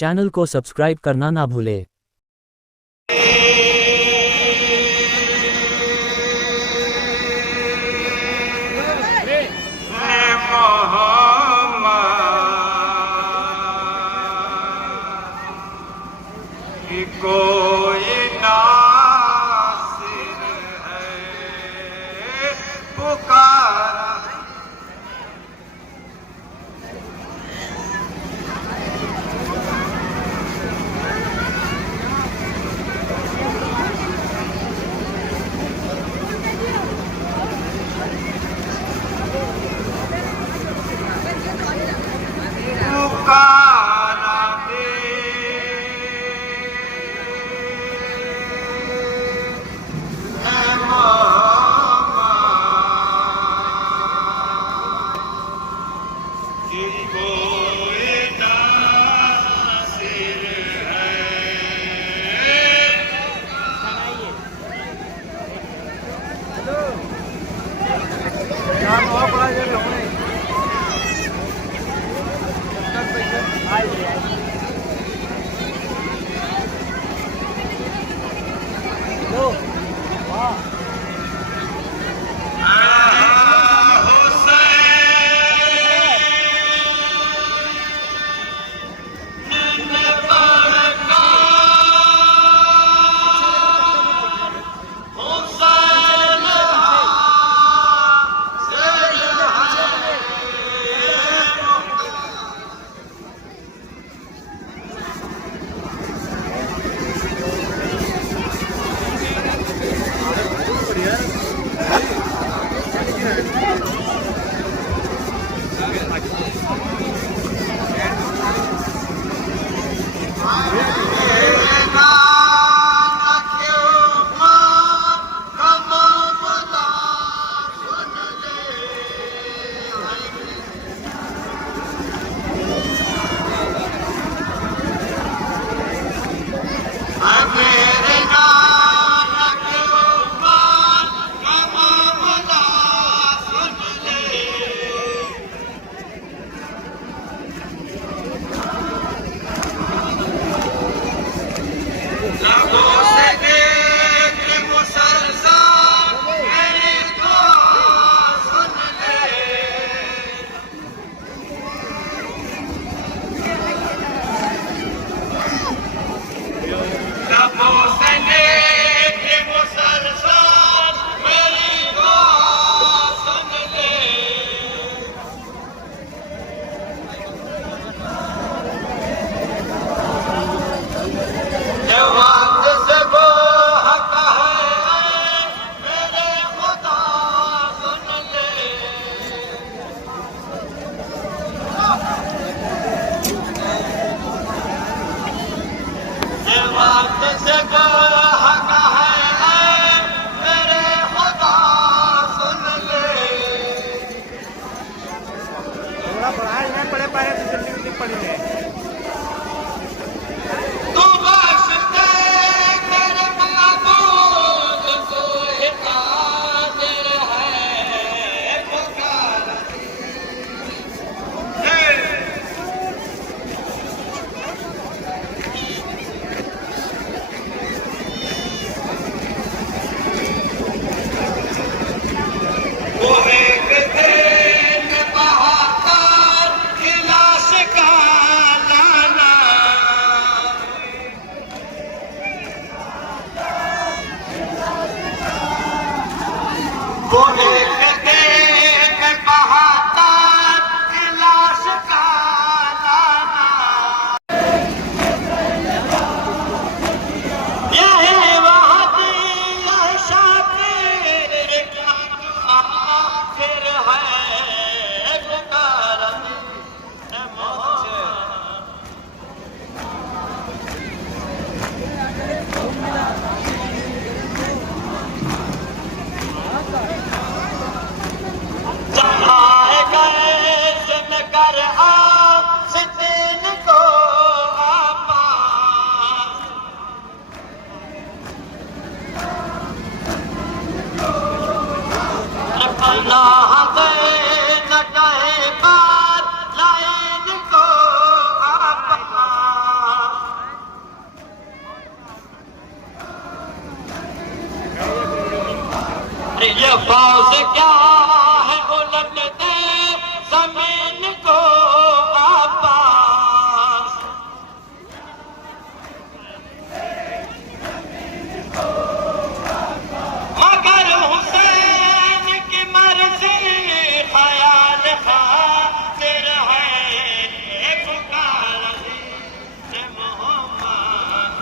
Channel को subscribe करना ना भूले। कोई नासिर है पुकारा पुकारा दे ये फौज क्या है उलट दे जमीन को आपास, मगर हुसैन की मर्जी ख्याल खातिर है पुकार ने मोहम्मद।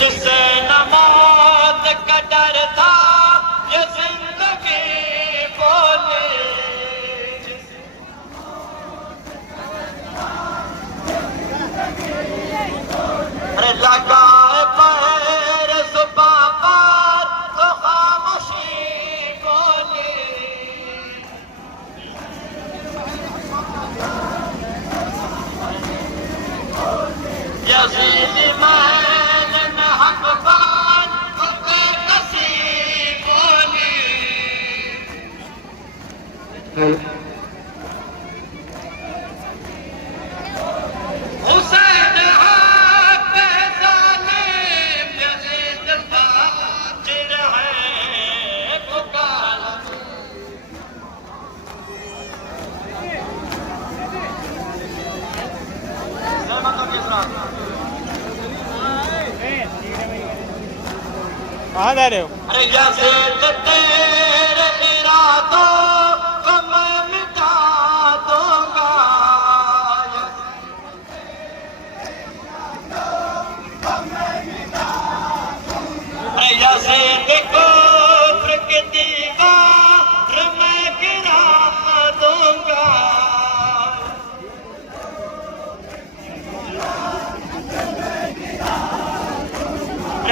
जिसे न मौत का डर था ये जिंदगी बोले, अरे लगाए पैर सुबह पर तो खामोशी बोले। यजीद मैंने न हक बात तो बेकसी बोली। हुसैन हक जालिम यजीद फाजिर है पुकार। कहाँ जा रहे हो? अरे यजीद तेरे इरादों को मैं मिटा दूंगा। अरे यजीद कुफ्र की दीवार मैं गिरा दूंगा।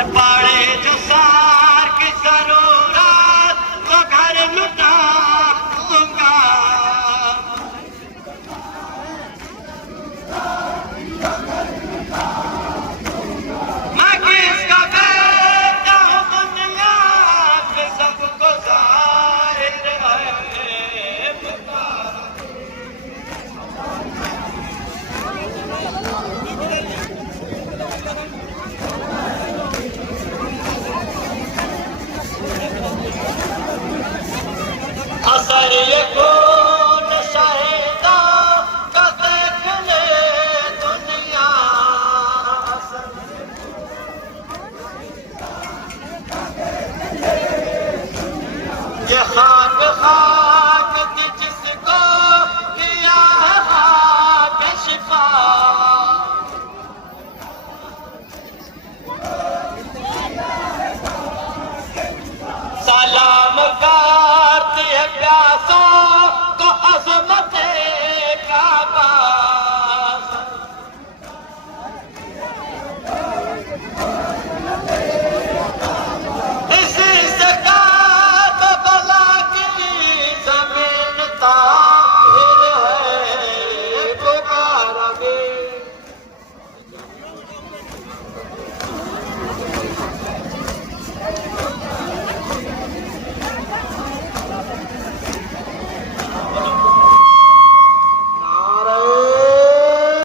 पड़े जो सार की जरूरत तो घर लुटा दूंगा। मैं किसका बेटा हूँ दुनिया पे सबको जाहिर है पुकार। असर ये खून शहीदों का देख ले दुनिया। ये